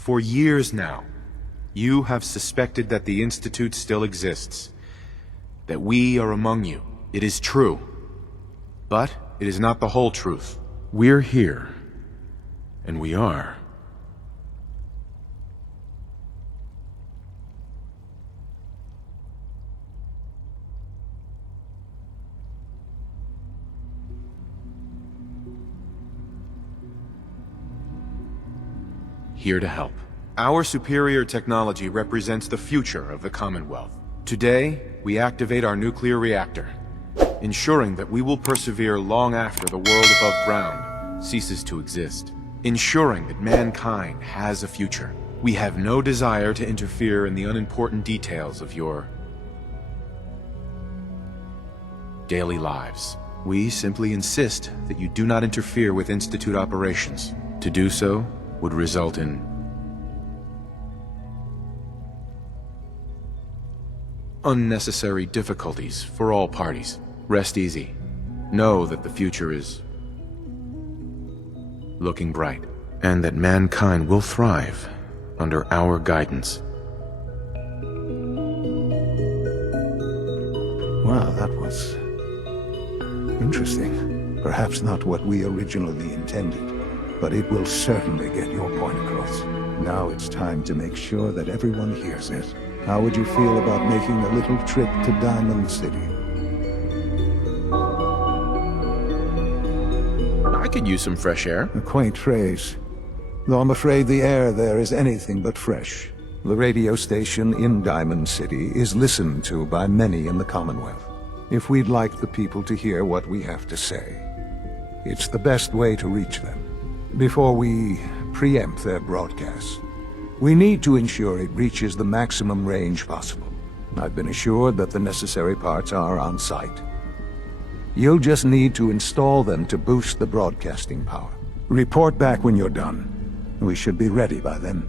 For years now, you have suspected that the Institute still exists, that we are among you. It is true, but it is not the whole truth. We're here, and we are. Here to help. Our superior technology represents the future of the Commonwealth. Today, we activate our nuclear reactor, ensuring that we will persevere long after the world above ground ceases to exist. Ensuring that mankind has a future. We have no desire to interfere in the unimportant details of your daily lives. We simply insist that you do not interfere with Institute operations. To do so would result in unnecessary difficulties for all parties. Rest easy. Know that the future is looking bright, and that mankind will thrive under our guidance. Wow, that was interesting. Perhaps not what we originally intended, but it will certainly get your point across. Now it's time to make sure that everyone hears it. How would you feel about making a little trip to Diamond City? I could use some fresh air. A quaint phrase, though I'm afraid the air there is anything but fresh. The radio station in Diamond City is listened to by many in the Commonwealth. If we'd like the people to hear what we have to say, it's the best way to reach them. Before we preempt their broadcasts, we need to ensure it reaches the maximum range possible. I've been assured that the necessary parts are on site. You'll just need to install them to boost the broadcasting power. Report back when you're done. We should be ready by then.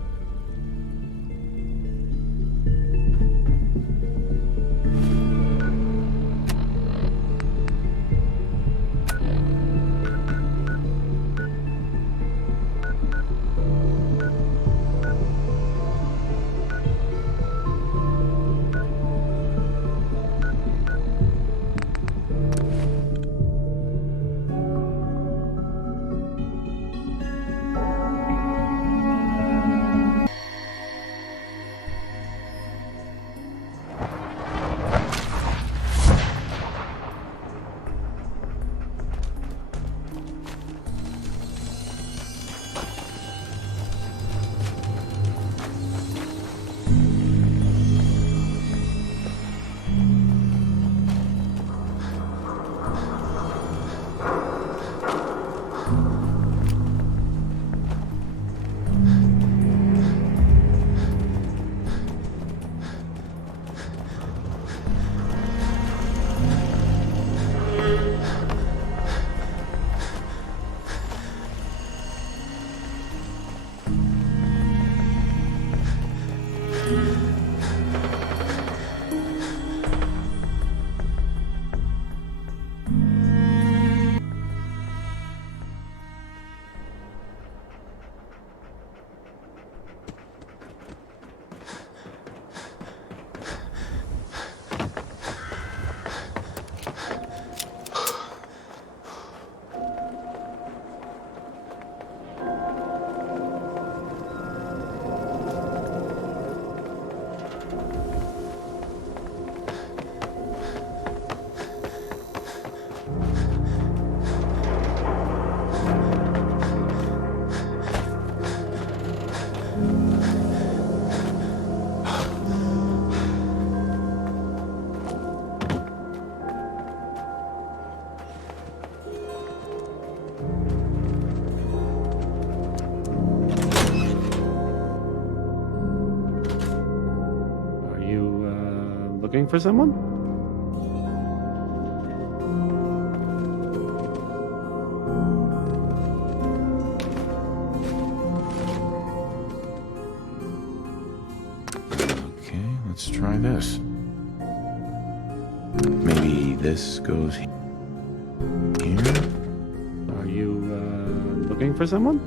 Looking for someone? Okay, let's try this. Maybe this goes here. Are you looking for someone?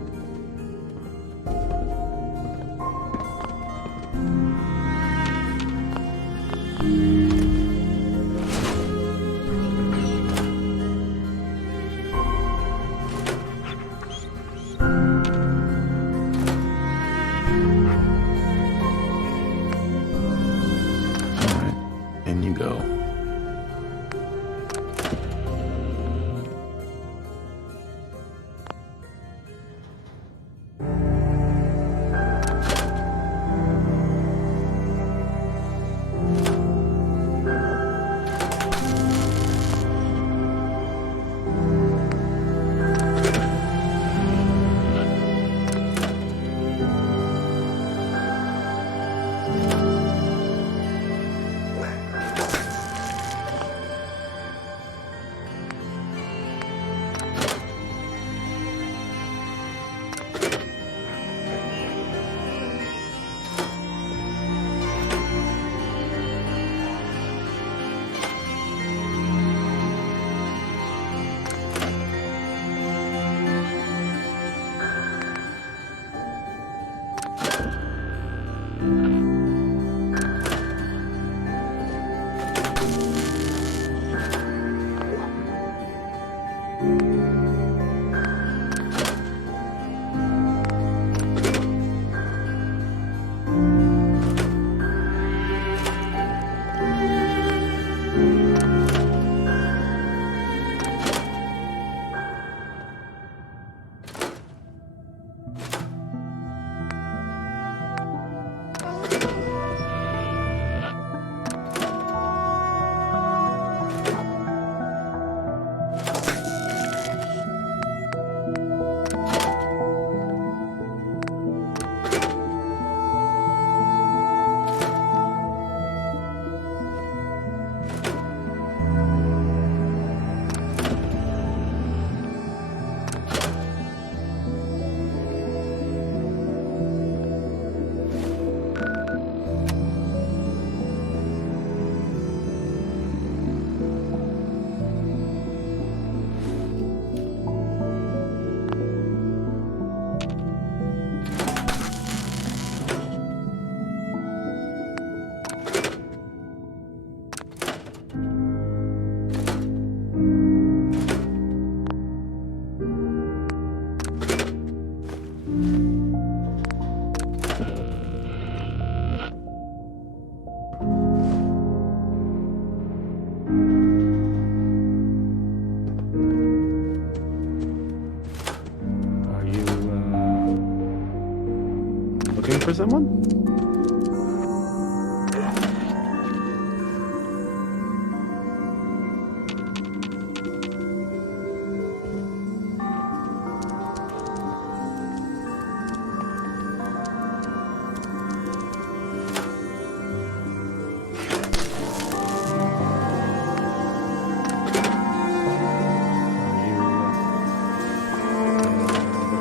Looking for someone?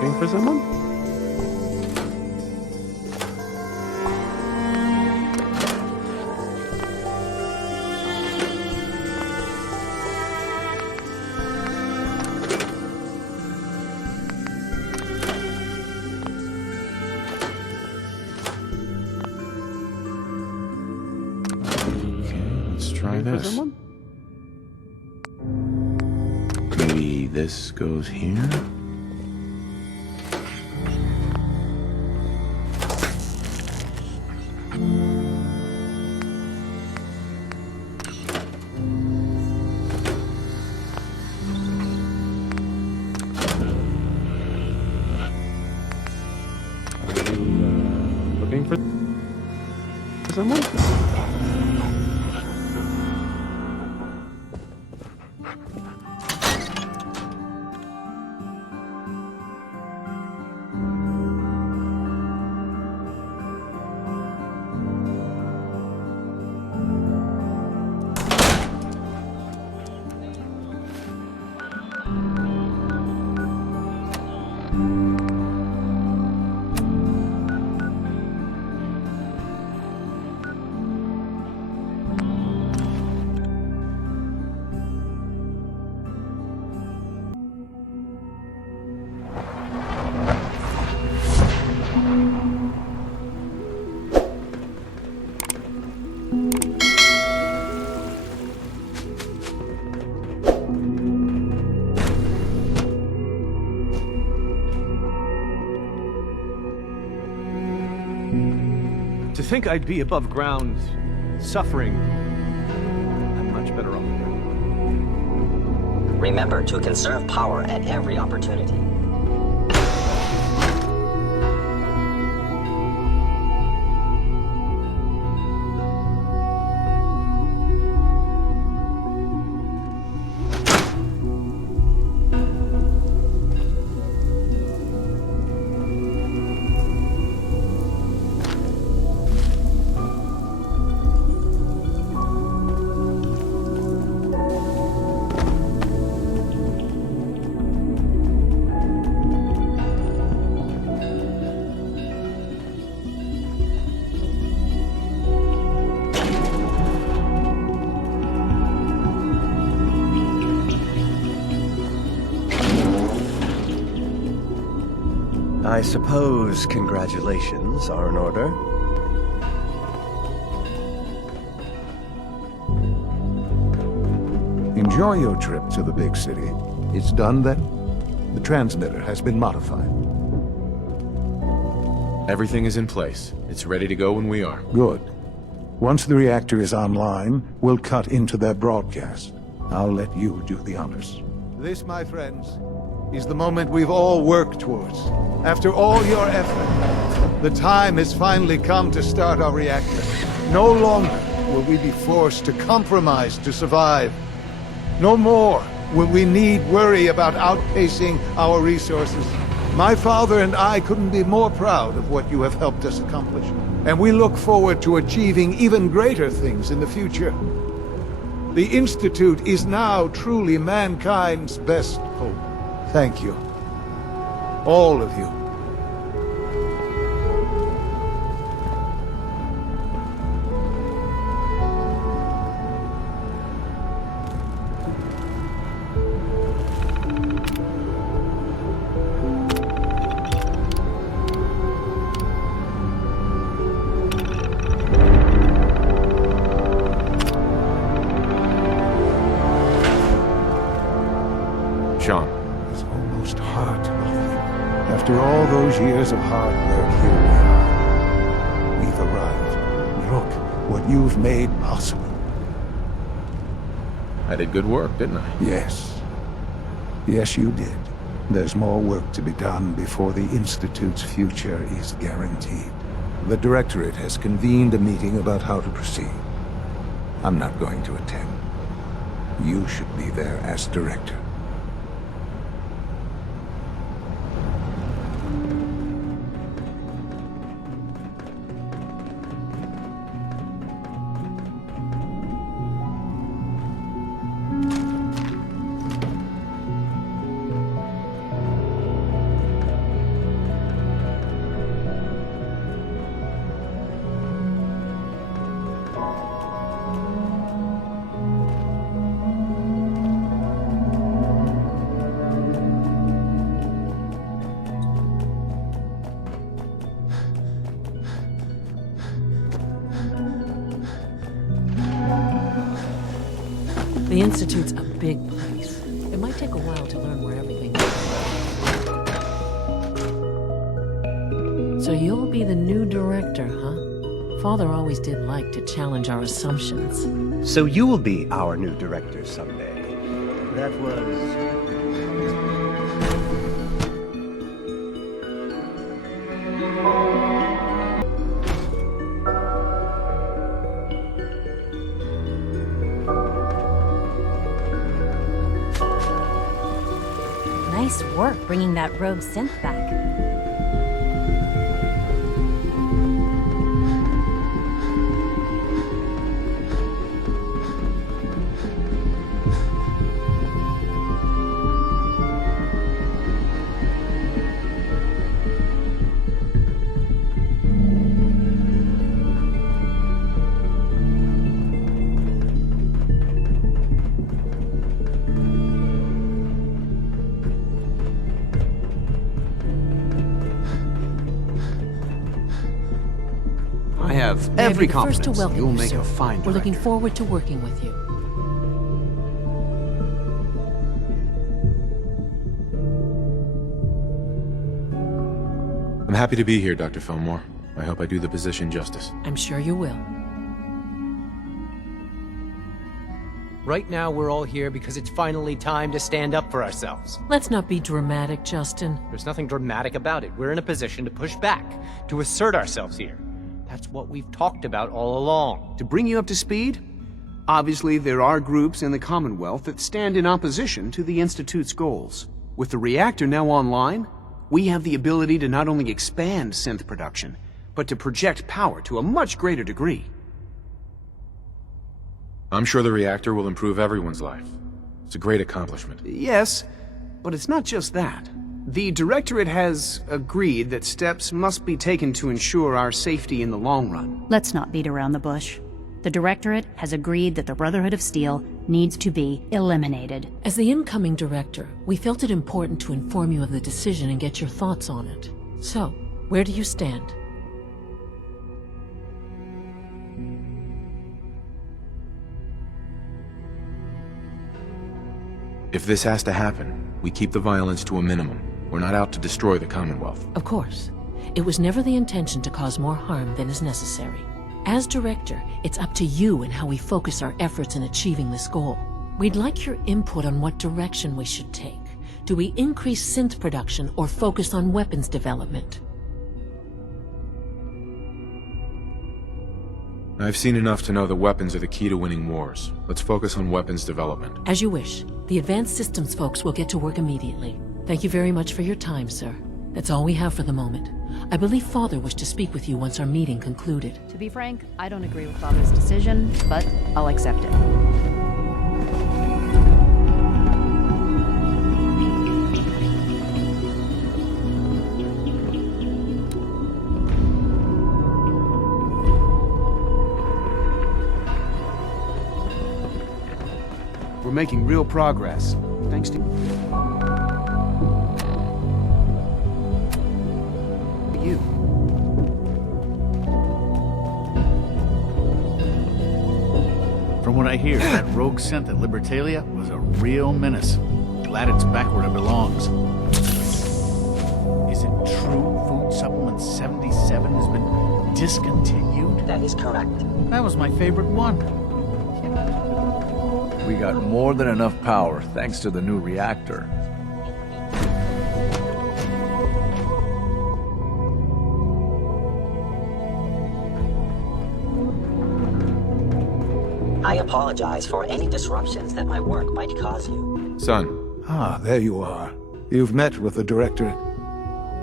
Looking for someone? Try Looking for this. someone? Maybe this goes here? Looking for someone? To think I'd be above ground, suffering, I'm much better off here. Remember to conserve power at every opportunity. I suppose congratulations are in order. Enjoy your trip to the big city. It's done then? The transmitter has been modified. Everything is in place. It's ready to go when we are. Good. Once the reactor is online, we'll cut into their broadcast. I'll let you do the honors. This, my friends, is the moment we've all worked towards. After all your effort, the time has finally come to start our reactor. No longer will we be forced to compromise to survive. No more will we need worry about outpacing our resources. My father and I couldn't be more proud of what you have helped us accomplish, and we look forward to achieving even greater things in the future. The Institute is now truly mankind's best hope. Thank you. All of you. Sean. It's almost hard to believe. After all those years of hard work, here we are. We've arrived. Look what you've made possible. I did good work, didn't I? Yes. Yes, you did. There's more work to be done before the Institute's future is guaranteed. The Directorate has convened a meeting about how to proceed. I'm not going to attend. You should be there as Director. The Institute's a big place. It might take a while to learn where everything is. So you'll be the new director, huh? Father always did like to challenge our assumptions. So you will be our new director someday. That was... Nice work bringing that rogue synth back. I have May I every be the first to confidence welcome you'll you, make sir. a fine We're looking director. forward to working with you. I'm happy to be here, Dr. Fillmore. I hope I do the position justice. I'm sure you will. Right now, we're all here because it's finally time to stand up for ourselves. Let's not be dramatic, Justin. There's nothing dramatic about it. We're in a position to push back, to assert ourselves here. That's what we've talked about all along. To bring you up to speed, obviously there are groups in the Commonwealth that stand in opposition to the Institute's goals. With the reactor now online, we have the ability to not only expand synth production, but to project power to a much greater degree. I'm sure the reactor will improve everyone's life. It's a great accomplishment. Yes, but it's not just that. The Directorate has agreed that steps must be taken to ensure our safety in the long run. Let's not beat around the bush. The Directorate has agreed that the Brotherhood of Steel needs to be eliminated. As the incoming director, we felt it important to inform you of the decision and get your thoughts on it. So, where do you stand? If this has to happen, we keep the violence to a minimum. We're not out to destroy the Commonwealth. Of course. It was never the intention to cause more harm than is necessary. As director, it's up to you and how we focus our efforts in achieving this goal. We'd like your input on what direction we should take. Do we increase synth production or focus on weapons development? I've seen enough to know that weapons are the key to winning wars. Let's focus on weapons development. As you wish. The advanced systems folks will get to work immediately. Thank you very much for your time, sir. That's all we have for the moment. I believe Father wished to speak with you once our meeting concluded. To be frank, I don't agree with Father's decision, but I'll accept it. We're making real progress, thanks to you. From what I hear, that rogue synth at Libertalia was a real menace. Glad it's back where it belongs. Is it true Food Supplement 77 has been discontinued? That is correct. That was my favorite one. We got more than enough power thanks to the new reactor. I apologize for any disruptions that my work might cause you. Son. Ah, there you are. You've met with the Directorate.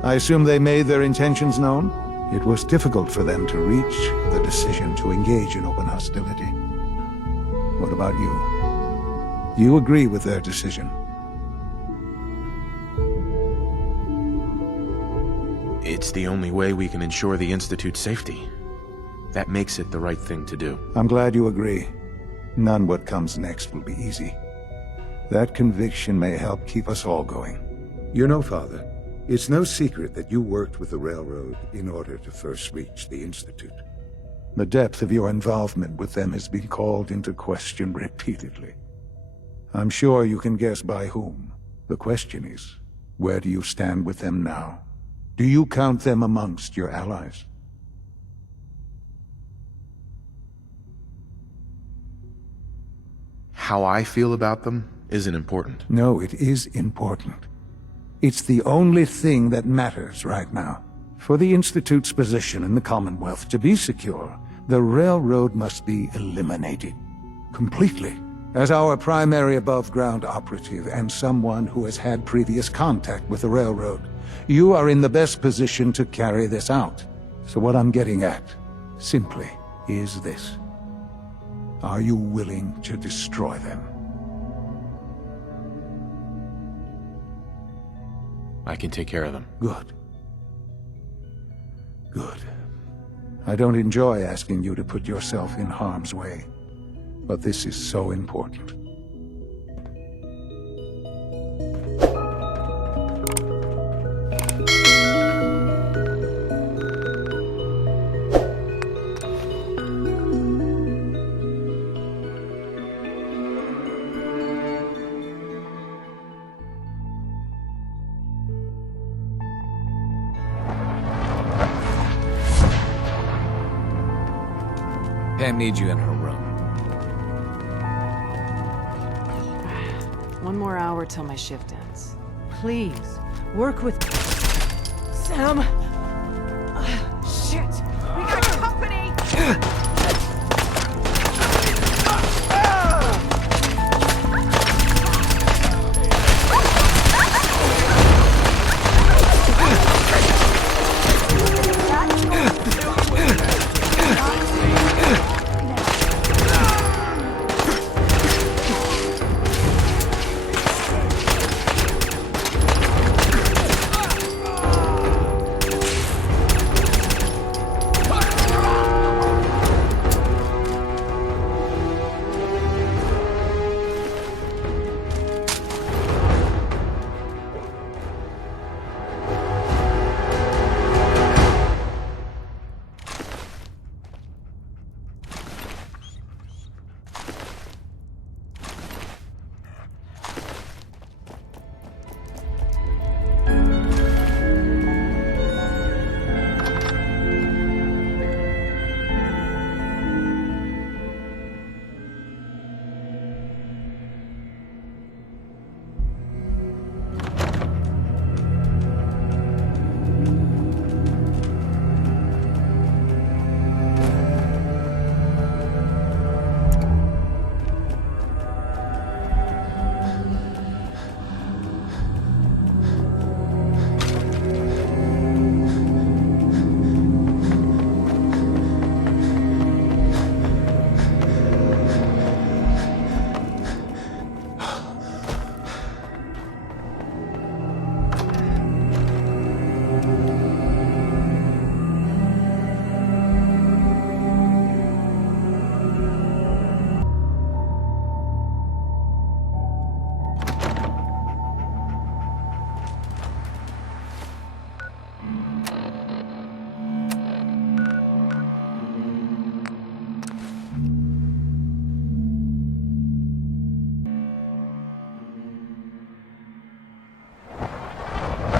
I assume they made their intentions known? It was difficult for them to reach the decision to engage in open hostility. What about you? Do you agree with their decision? It's the only way we can ensure the Institute's safety. That makes it the right thing to do. I'm glad you agree. None what comes next will be easy. That conviction may help keep us all going. You know, Father, it's no secret that you worked with the Railroad in order to first reach the Institute. The depth of your involvement with them has been called into question repeatedly. I'm sure you can guess by whom. The question is, where do you stand with them now? Do you count them amongst your allies? How I feel about them isn't important. No, it is important. It's the only thing that matters right now. For the Institute's position in the Commonwealth to be secure, the Railroad must be eliminated. Completely. As our primary above-ground operative and someone who has had previous contact with the Railroad, you are in the best position to carry this out. So what I'm getting at, simply, is this. Are you willing to destroy them? I can take care of them. Good. Good. I don't enjoy asking you to put yourself in harm's way, but this is so important. Pam needs you in her room. One more hour till my shift ends. Please, work with... Sam! Shit! We got company!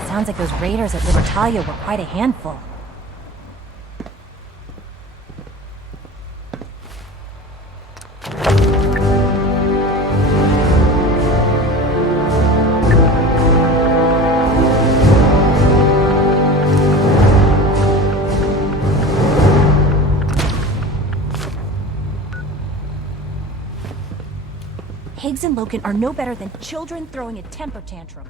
Sounds like those raiders at Libertalia were quite a handful. Higgs and Logan are no better than children throwing a temper tantrum.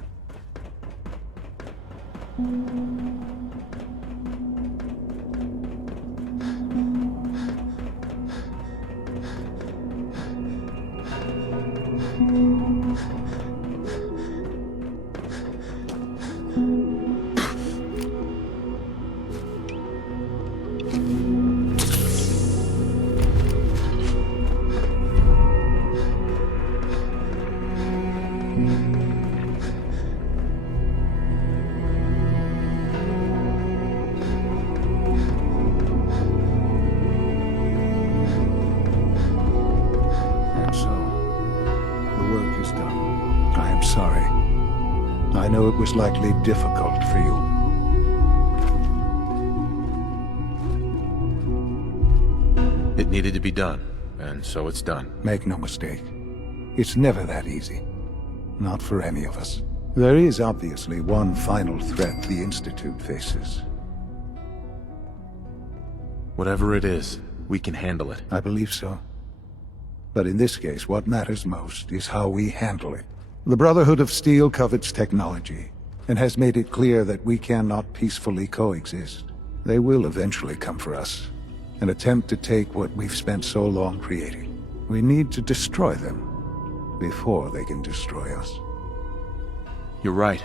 Sorry. I know it was likely difficult for you. It needed to be done, and so it's done. Make no mistake. It's never that easy. Not for any of us. There is obviously one final threat the Institute faces. Whatever it is, we can handle it. I believe so. But in this case, what matters most is how we handle it. The Brotherhood of Steel covets technology, and has made it clear that we cannot peacefully coexist. They will eventually come for us, and attempt to take what we've spent so long creating. We need to destroy them, before they can destroy us. You're right.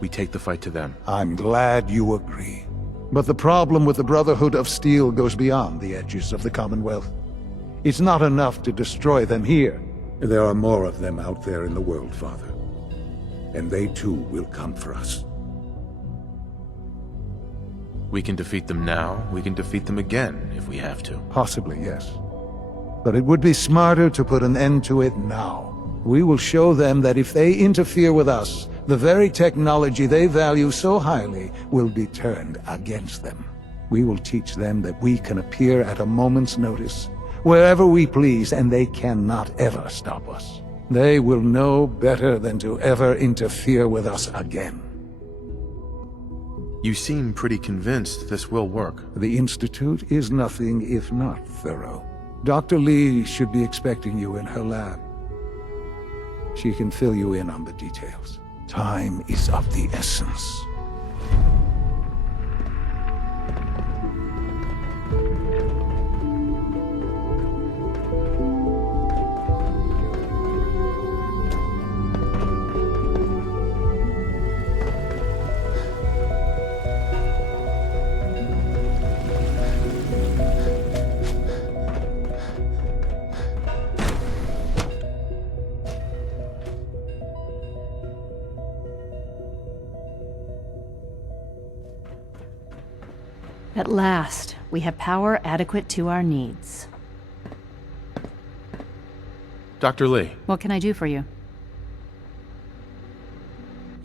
We take the fight to them. I'm glad you agree. But the problem with the Brotherhood of Steel goes beyond the edges of the Commonwealth. It's not enough to destroy them here. There are more of them out there in the world, Father. And they too will come for us. We can defeat them now, we can defeat them again, if we have to. Possibly, yes. But it would be smarter to put an end to it now. We will show them that if they interfere with us, the very technology they value so highly will be turned against them. We will teach them that we can appear at a moment's notice, wherever we please, and they cannot ever stop us. They will know better than to ever interfere with us again. You seem pretty convinced this will work. The Institute is nothing if not thorough. Dr. Lee should be expecting you in her lab. She can fill you in on the details. Time is of the essence. At last, we have power adequate to our needs. Dr. Lee. What can I do for you?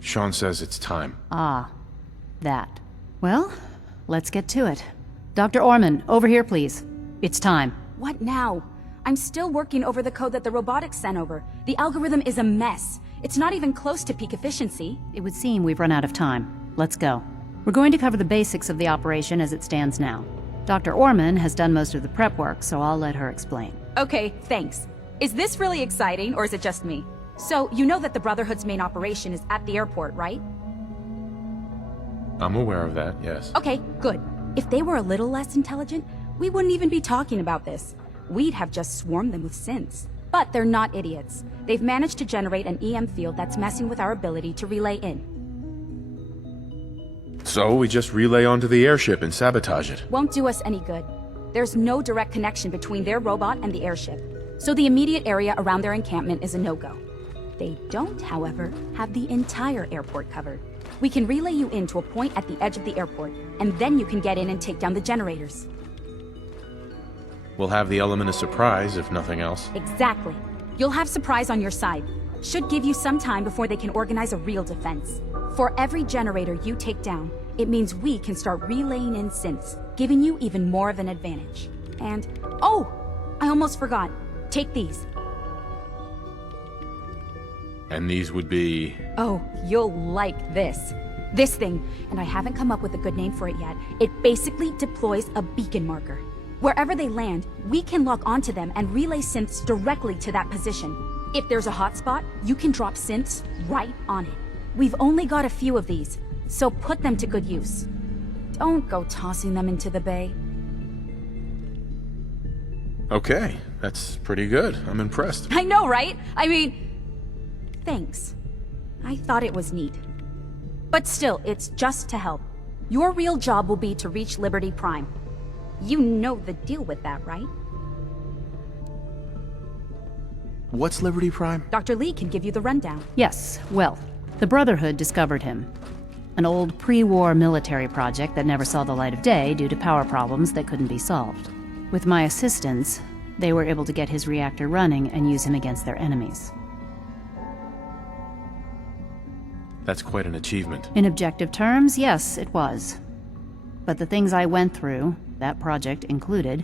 Sean says it's time. Ah, that. Well, let's get to it. Dr. Orman, over here, please. It's time. What now? I'm still working over the code that the robotics sent over. The algorithm is a mess. It's not even close to peak efficiency. It would seem we've run out of time. Let's go. We're going to cover the basics of the operation as it stands now. Dr. Orman has done most of the prep work, so I'll let her explain. Okay, thanks. Is this really exciting, or is it just me? So, you know that the Brotherhood's main operation is at the airport, right? I'm aware of that, yes. Okay, good. If they were a little less intelligent, we wouldn't even be talking about this. We'd have just swarmed them with synths. But they're not idiots. They've managed to generate an EM field that's messing with our ability to relay in. So we just relay onto the airship and sabotage it. Won't do us any good. There's no direct connection between their robot and the airship, so the immediate area around their encampment is a no-go. They don't, however, have the entire airport covered. We can relay you in to a point at the edge of the airport, and then you can get in and take down the generators. We'll have the element of surprise, if nothing else. Exactly. You'll have surprise on your side. Should give you some time before they can organize a real defense. For every generator you take down, it means we can start relaying in synths, giving you even more of an advantage. And, oh! I almost forgot. Take these. And these would be... Oh, you'll like this. This thing, and I haven't come up with a good name for it yet, it basically deploys a beacon marker. Wherever they land, we can lock onto them and relay synths directly to that position. If there's a hotspot, you can drop synths right on it. We've only got a few of these, so put them to good use. Don't go tossing them into the bay. Okay, that's pretty good. I'm impressed. I know, right? I mean... Thanks. I thought it was neat. But still, it's just to help. Your real job will be to reach Liberty Prime. You know the deal with that, right? What's Liberty Prime? Dr. Lee can give you the rundown. Yes, well, the Brotherhood discovered him. An old pre-war military project that never saw the light of day due to power problems that couldn't be solved. With my assistance, they were able to get his reactor running and use him against their enemies. That's quite an achievement. In objective terms, yes, it was. But the things I went through, that project included,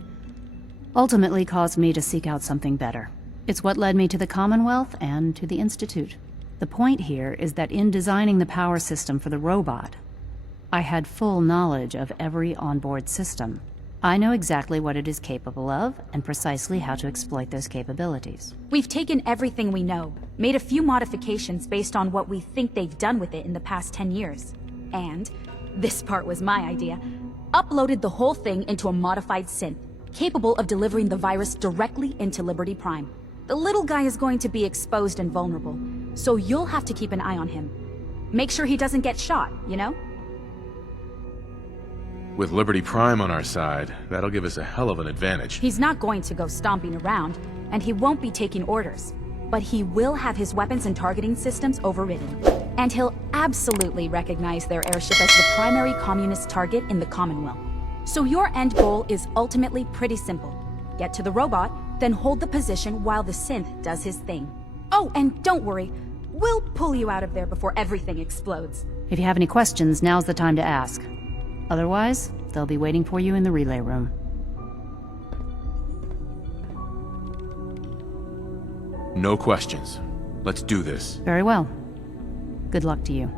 ultimately caused me to seek out something better. It's what led me to the Commonwealth and to the Institute. The point here is that in designing the power system for the robot, I had full knowledge of every onboard system. I know exactly what it is capable of, and precisely how to exploit those capabilities. We've taken everything we know, made a few modifications based on what we think they've done with it in the past 10 years. And, this part was my idea, uploaded the whole thing into a modified synth, capable of delivering the virus directly into Liberty Prime. The little guy is going to be exposed and vulnerable, so you'll have to keep an eye on him. Make sure he doesn't get shot, you know? With Liberty Prime on our side, that'll give us a hell of an advantage. He's not going to go stomping around, and he won't be taking orders. But he will have his weapons and targeting systems overridden. And he'll absolutely recognize their airship as the primary communist target in the Commonwealth. So your end goal is ultimately pretty simple. Get to the robot, then hold the position while the synth does his thing. Oh, and don't worry, we'll pull you out of there before everything explodes. If you have any questions, now's the time to ask. Otherwise, they'll be waiting for you in the relay room. No questions. Let's do this. Very well. Good luck to you.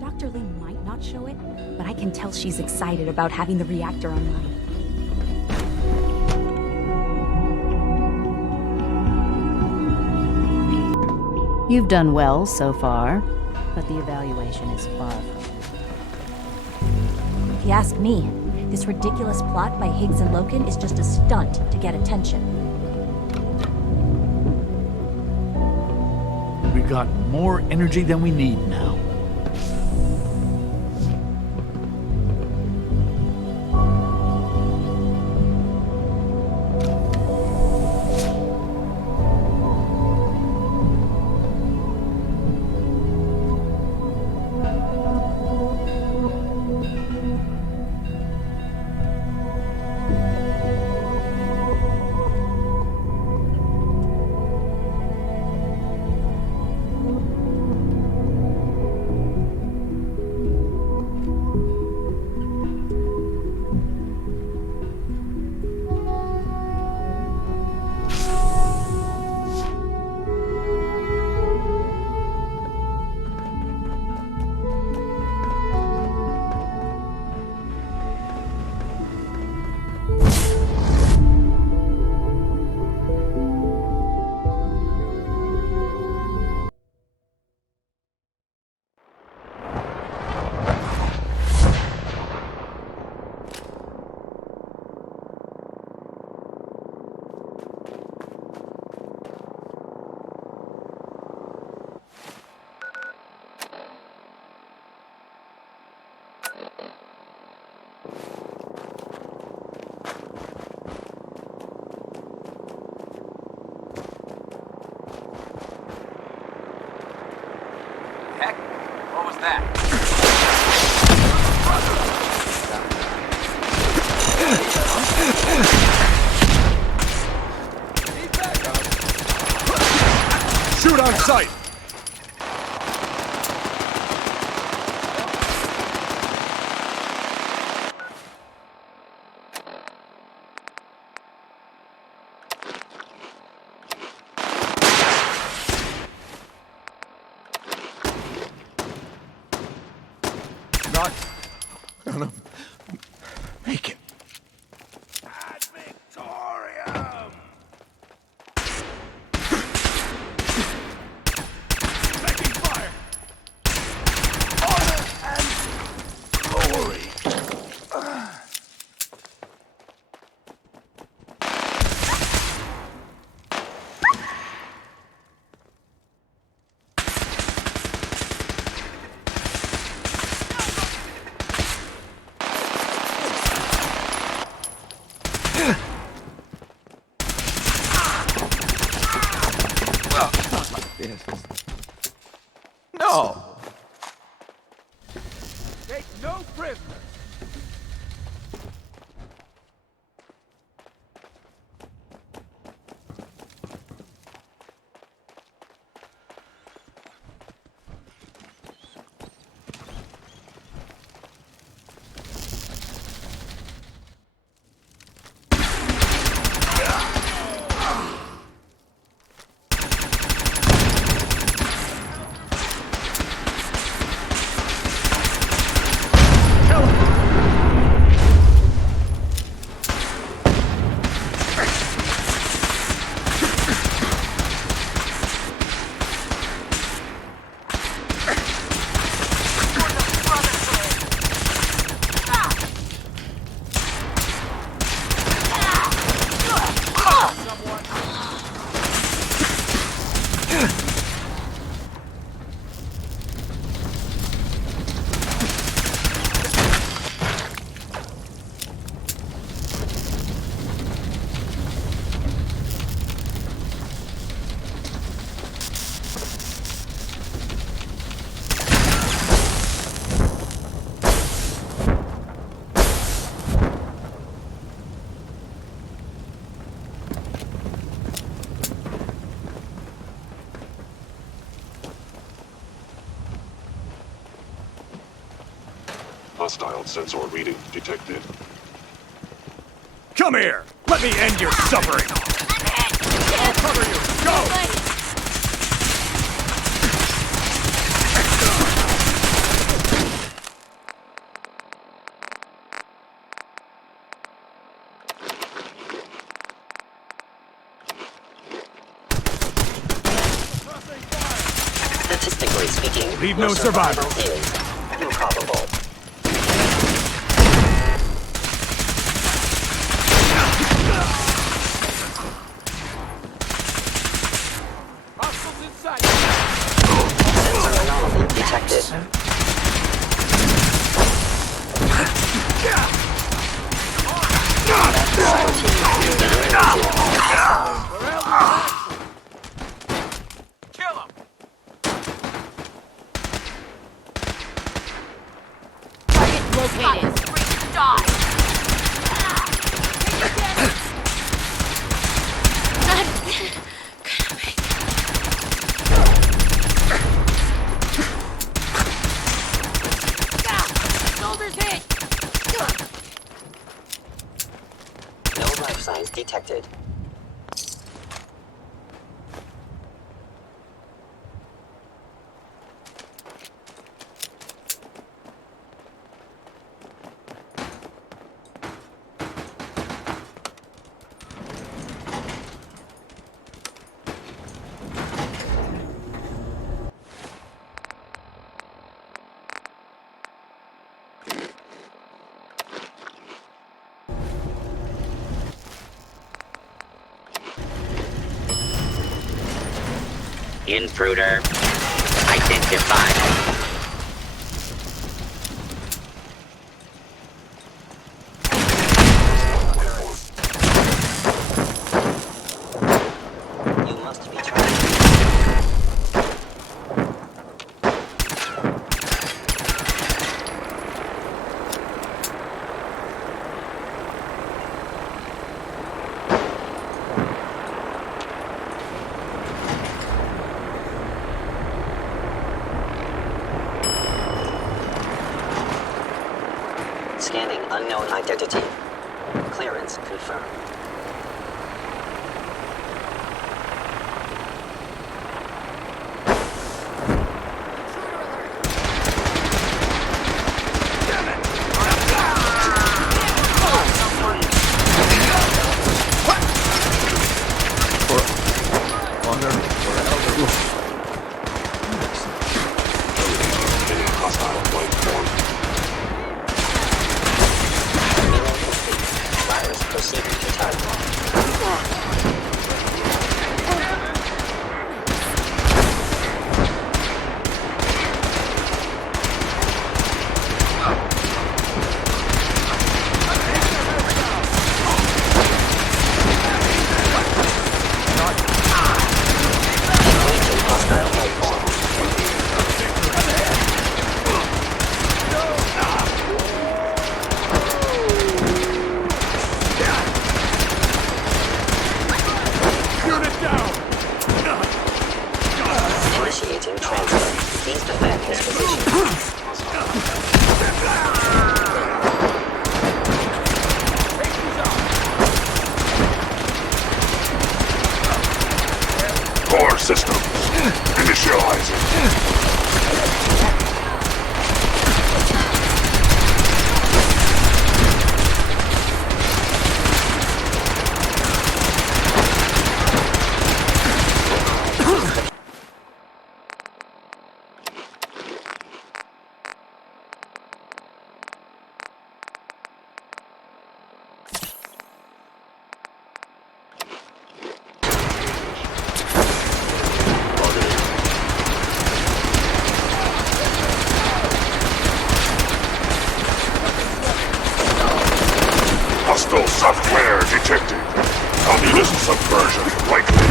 Dr. Lee might not show it, but I can tell she's excited about having the reactor online. You've done well so far, but the evaluation is far from... If you ask me, this ridiculous plot by Higgs and Loken is just a stunt to get attention. We got more energy than we need now. Heck, what was that? Shoot on sight! Not gonna make it. Ad Victoriam! Taking fire! Honor and glory! No! Take no prisoners! Hostile sensor reading detected. Come here! Let me end your suffering! I'll cover you! Go! Statistically speaking, Leave no survivor is improbable. Hostiles in sight! Sensor anomaly detected. Kill him! Target located. Die! Shoulders hit! No life signs detected. Intruder identified. Scanning unknown identity. Clearance confirmed. Software detected. Communist subversion likely.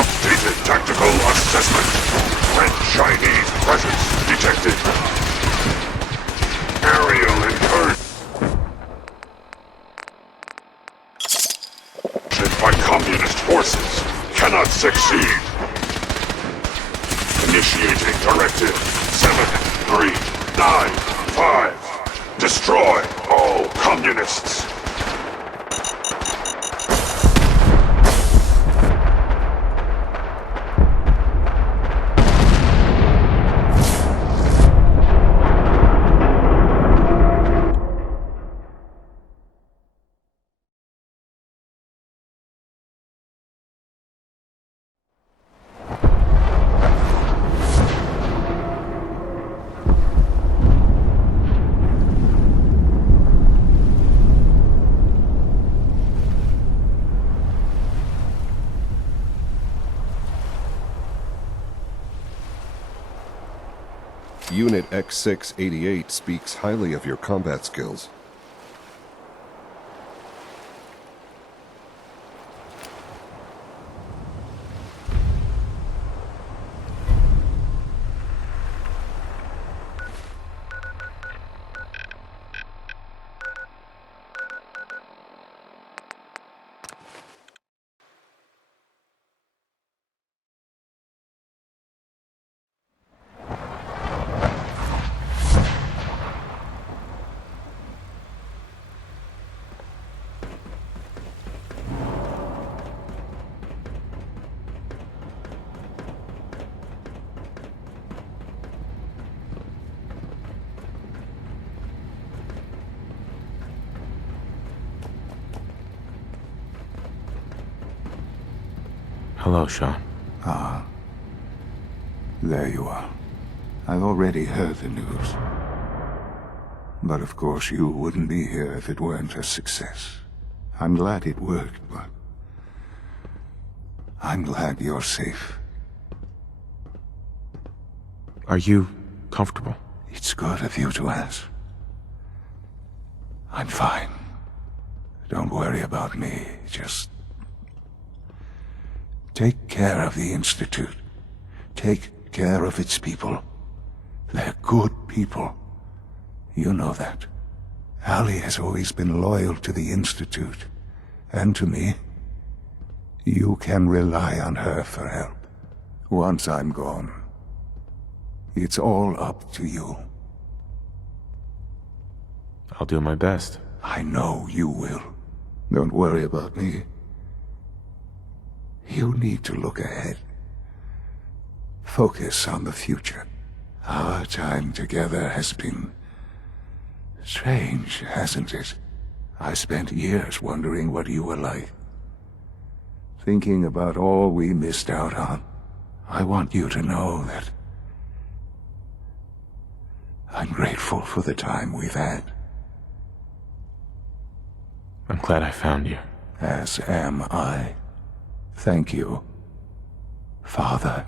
Updated tactical assessment. Red Chinese presence detected. Aerial incursion by communist forces cannot succeed. Initiating directive 7395. Destroy all communists. Unit X688 speaks highly of your combat skills. Hello, Sean. Ah. There you are. I've already heard the news. But of course you wouldn't be here if it weren't a success. I'm glad it worked, but I'm glad you're safe. Are you comfortable? It's good of you to ask. I'm fine. Don't worry about me. Just take care of the Institute. Take care of its people. They're good people. You know that. Allie has always been loyal to the Institute. And to me. You can rely on her for help. Once I'm gone, it's all up to you. I'll do my best. I know you will. Don't worry about me. You need to look ahead. Focus on the future. Our time together has been strange, hasn't it? I spent years wondering what you were like. Thinking about all we missed out on. I want you to know that I'm grateful for the time we've had. I'm glad I found you. As am I. Thank you, Father.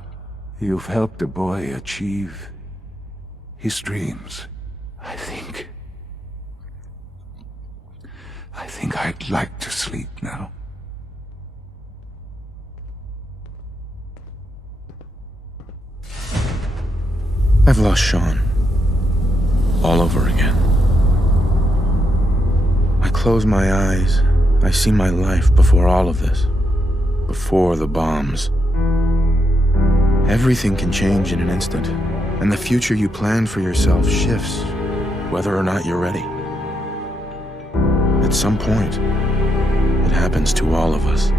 You've helped a boy achieve his dreams. I think I'd like to sleep now. I've lost Sean. All over again. I close my eyes. I see my life before all of this. Before the bombs. Everything can change in an instant, and the future you plan for yourself shifts, whether or not you're ready. At some point, it happens to all of us.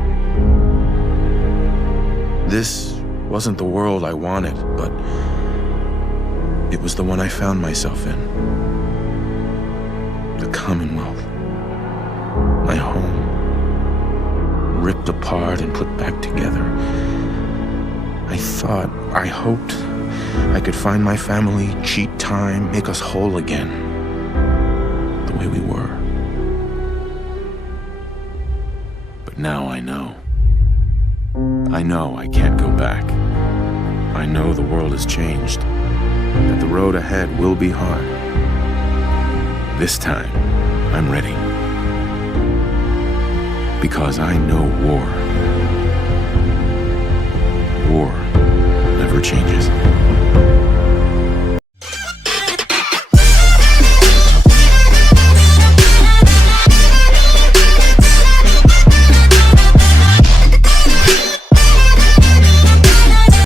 This wasn't the world I wanted, but it was the one I found myself in. The Commonwealth. My home. Ripped apart and put back together. I hoped I could find my family, cheat time, make us whole again. The way we were. But now I know. I know I can't go back. I know the world has changed. That the road ahead will be hard. This time, I'm ready. Because I know war. War never changes.